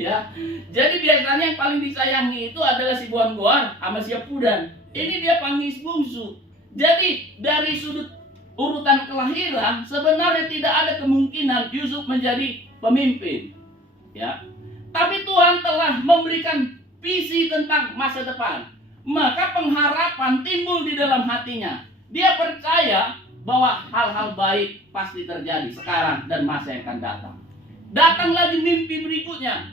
Ya. Jadi biasanya yang paling disayangi itu adalah si Goan-Goan sama si Apudan. Ini dia panggis bungsu. Jadi dari sudut urutan kelahiran sebenarnya tidak ada kemungkinan Yusuf menjadi pemimpin. Ya. Tapi Tuhan telah memberikan visi tentang masa depan. Maka pengharapan timbul di dalam hatinya. Dia percaya bahwa hal-hal baik pasti terjadi sekarang dan masa yang akan datang. Datang lagi mimpi berikutnya.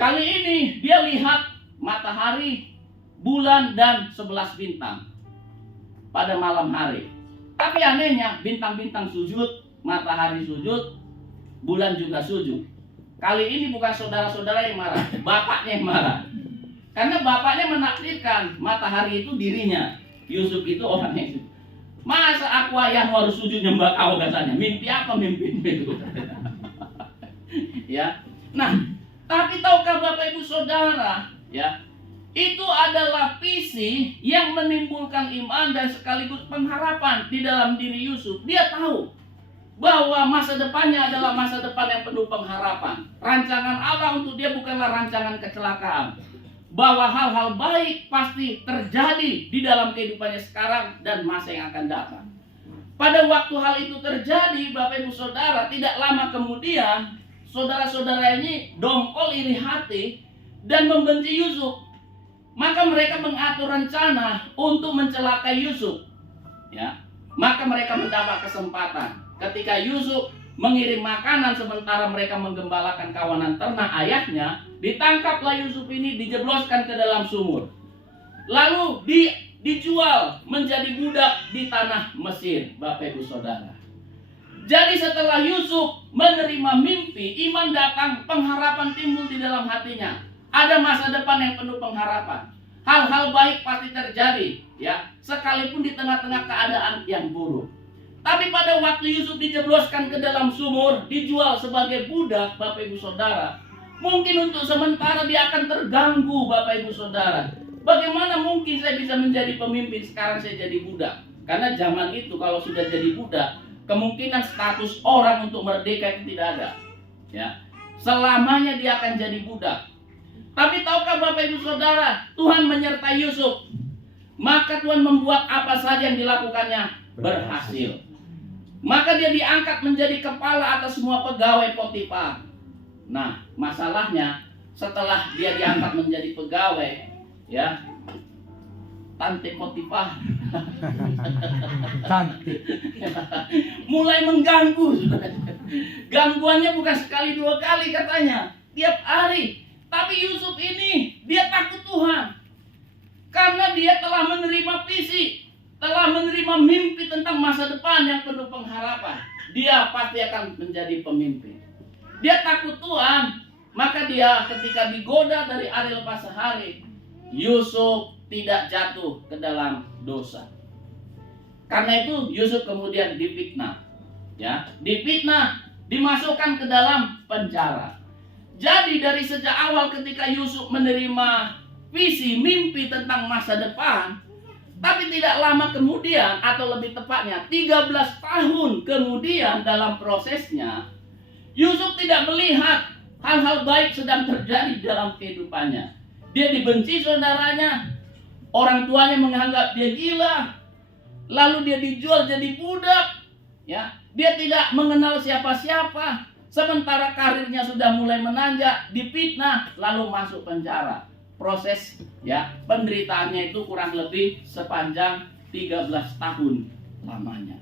Kali ini dia lihat matahari, bulan, dan 11 bintang pada malam hari. Tapi anehnya bintang-bintang sujud, matahari sujud, bulan juga sujud. Kali ini bukan saudara-saudara yang marah, bapaknya yang marah. Karena bapaknya menakdirkan matahari itu dirinya, Yusuf itu orangnya itu. Masa aku ayahmu harus sujud nyembah kau katanya? Mimpi apa mimpi itu? Ya. Nah, tapi tahukah Bapak Ibu Saudara, ya, itu adalah visi yang menimbulkan iman dan sekaligus pengharapan di dalam diri Yusuf. Dia tahu bahwa masa depannya adalah masa depan yang penuh pengharapan. Rancangan Allah untuk dia bukanlah rancangan kecelakaan. Bahwa hal-hal baik pasti terjadi di dalam kehidupannya sekarang dan masa yang akan datang. Pada waktu hal itu terjadi, Bapak Ibu Saudara, tidak lama kemudian saudara-saudara ini dongkol iri hati dan membenci Yusuf. Maka mereka mengatur rencana untuk mencelakai Yusuf. Ya, maka mereka mendapat kesempatan. Ketika Yusuf mengirim makanan sementara mereka menggembalakan kawanan ternak ayahnya, ditangkaplah Yusuf ini, dijebloskan ke dalam sumur. Lalu dijual menjadi budak di tanah Mesir, Bapak Ibu Saudara. Jadi setelah Yusuf menerima mimpi, iman datang, pengharapan timbul di dalam hatinya. Ada masa depan yang penuh pengharapan. Hal-hal baik pasti terjadi, ya, sekalipun di tengah-tengah keadaan yang buruk. Tapi pada waktu Yusuf dijebloskan ke dalam sumur, dijual sebagai budak, Bapak Ibu Saudara, mungkin untuk sementara dia akan terganggu, Bapak Ibu Saudara. Bagaimana mungkin saya bisa menjadi pemimpin, sekarang saya jadi budak? Karena zaman itu kalau sudah jadi budak, kemungkinan status orang untuk merdeka itu tidak ada. Ya, selamanya dia akan jadi budak. Tapi tahukah Bapak Ibu Saudara, Tuhan menyertai Yusuf. Maka Tuhan membuat apa saja yang dilakukannya berhasil. Maka dia diangkat menjadi kepala atas semua pegawai Potifar. Nah, masalahnya setelah dia diangkat menjadi pegawai, ya, Tante Potifar mulai mengganggu. Gangguannya bukan sekali dua kali katanya, tiap hari. Tapi Yusuf ini dia takut Tuhan karena dia telah menerima visi, telah menerima mimpi tentang masa depan yang penuh pengharapan. Dia pasti akan menjadi pemimpin. Dia takut Tuhan, maka dia ketika digoda dari hari lepas hari, Yusuf tidak jatuh ke dalam dosa. Karena itu Yusuf kemudian difitnah, ya, difitnah, dimasukkan ke dalam penjara. Jadi dari sejak awal ketika Yusuf menerima visi mimpi tentang masa depan, tapi tidak lama kemudian, atau lebih tepatnya 13 tahun kemudian dalam prosesnya, Yusuf tidak melihat hal-hal baik sedang terjadi dalam kehidupannya. Dia dibenci saudaranya, orang tuanya menganggap dia gila, lalu dia dijual jadi budak, ya. Dia tidak mengenal siapa-siapa, sementara karirnya sudah mulai menanjak, difitnah, lalu masuk penjara. Proses, ya, penderitaannya itu kurang lebih sepanjang 13 tahun lamanya.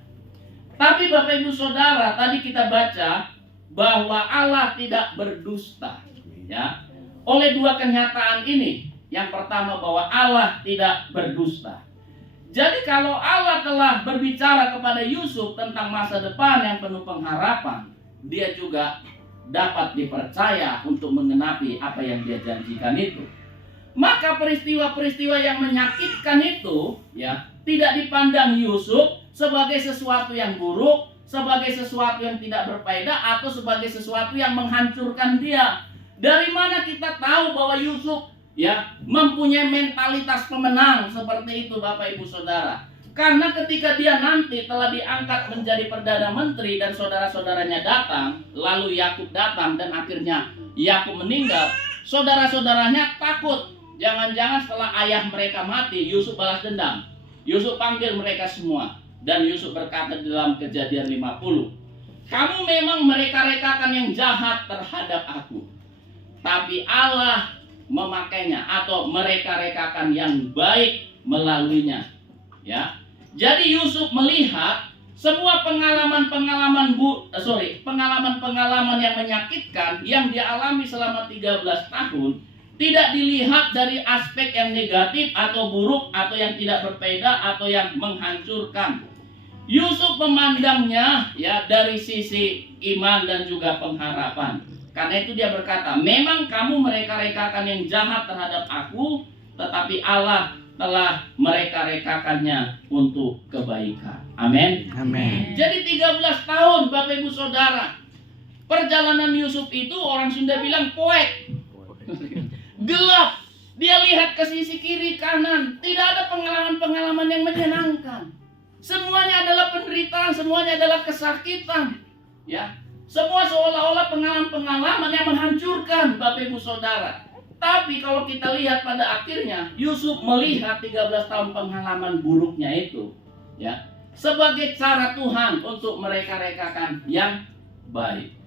Tapi Bapak Ibu Saudara, tadi kita baca bahwa Allah tidak berdusta, ya. Oleh dua kenyataan ini, yang pertama bahwa Allah tidak berdusta. Jadi kalau Allah telah berbicara kepada Yusuf tentang masa depan yang penuh pengharapan, dia juga dapat dipercaya untuk menggenapi apa yang dia janjikan itu. Maka peristiwa-peristiwa yang menyakitkan itu, ya, tidak dipandang Yusuf sebagai sesuatu yang buruk, sebagai sesuatu yang tidak berfaedah, atau sebagai sesuatu yang menghancurkan dia. Dari mana kita tahu bahwa Yusuf, ya, mempunyai mentalitas pemenang seperti itu, Bapak Ibu Saudara? Karena ketika dia nanti telah diangkat menjadi Perdana Menteri dan saudara-saudaranya datang, lalu Yakub datang dan akhirnya Yakub meninggal, saudara-saudaranya takut. Jangan-jangan setelah ayah mereka mati, Yusuf balas dendam. Yusuf panggil mereka semua. Dan Yusuf berkata di dalam Kejadian 50, kamu memang mereka-rekakan yang jahat terhadap aku, tapi Allah memakainya atau mereka-rekakan yang baik melaluinya. Ya, jadi Yusuf melihat semua pengalaman-pengalaman yang menyakitkan yang dialami selama 13 tahun tidak dilihat dari aspek yang negatif atau buruk atau yang tidak berfaedah atau yang menghancurkan. Yusuf memandangnya ya dari sisi iman dan juga pengharapan. Karena itu dia berkata, memang kamu mereka-rekakan yang jahat terhadap aku, tetapi Allah telah mereka-rekakannya untuk kebaikan. Amin. Amin. Jadi 13 tahun Bapak Ibu Saudara, perjalanan Yusuf itu orang Sunda bilang poek. Gelap. Dia lihat ke sisi kiri kanan, tidak ada pengalaman-pengalaman yang menyenangkan. Semuanya adalah penderitaan, semuanya adalah kesakitan. Ya. Semua seolah-olah pengalaman-pengalaman yang menghancurkan Bapak Ibu Saudara. Tapi kalau kita lihat pada akhirnya, Yusuf melihat 13 tahun pengalaman buruknya itu, ya, sebagai cara Tuhan untuk mereka-rekakan yang baik.